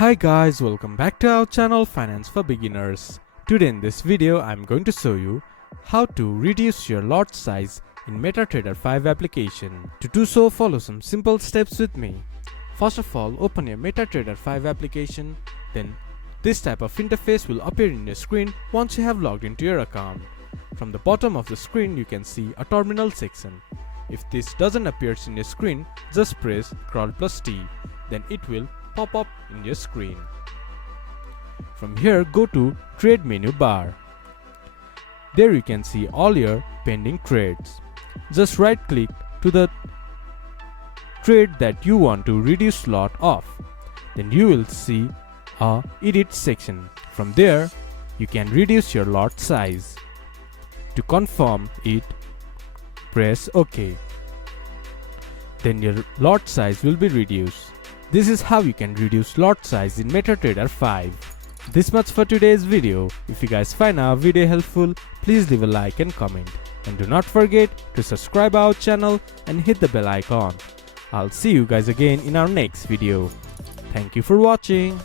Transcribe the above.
Hi guys, welcome back to our channel Finance for Beginners. Today in this video I'm going to show you how to reduce your lot size in MetaTrader 5 application. To do so, follow some simple steps with me. First of all, open your MetaTrader 5 application, then this type of interface will appear in your screen once you have logged into your account. From the bottom of the screen you can see a terminal section. If this doesn't appear in your screen, just press Ctrl+T, then it will pop up in your screen. From here, go to Trade menu bar. There you can see all your pending trades. Just right click to the trade that you want to reduce lot of. Then you will see a edit section. From there, you can reduce your lot size. To confirm it, press OK. Then your lot size will be reduced. This is how you can reduce lot size in MetaTrader 5. This much for today's video. If you guys find our video helpful, please leave a like and comment. And do not forget to subscribe our channel and hit the bell icon. I'll see you guys again in our next video. Thank you for watching.